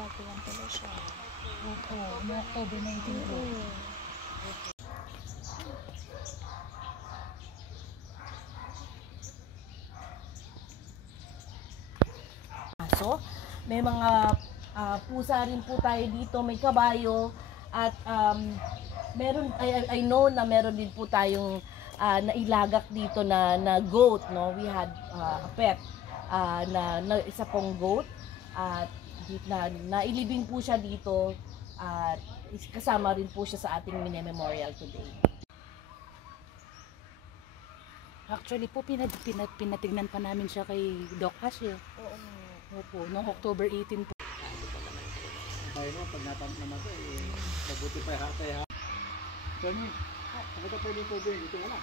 nagkakaroon pala siya. Opo, noong October 19 po. So, may mga pusa rin po tayo dito, may kabayo, at meron, I know na meron din po tayong nailagak dito na goat, no? We had a pet na isa pong goat, at nailibing po siya dito, at kasama rin po siya sa ating mini-memorial today. Actually po, pinatignan pa namin siya kay Doc Ash eh. Opo, noong October 18 po. Tayo mo, pag namatay, mabuti pa tayo ha. Saan yun? Ako ito pwede dito wala.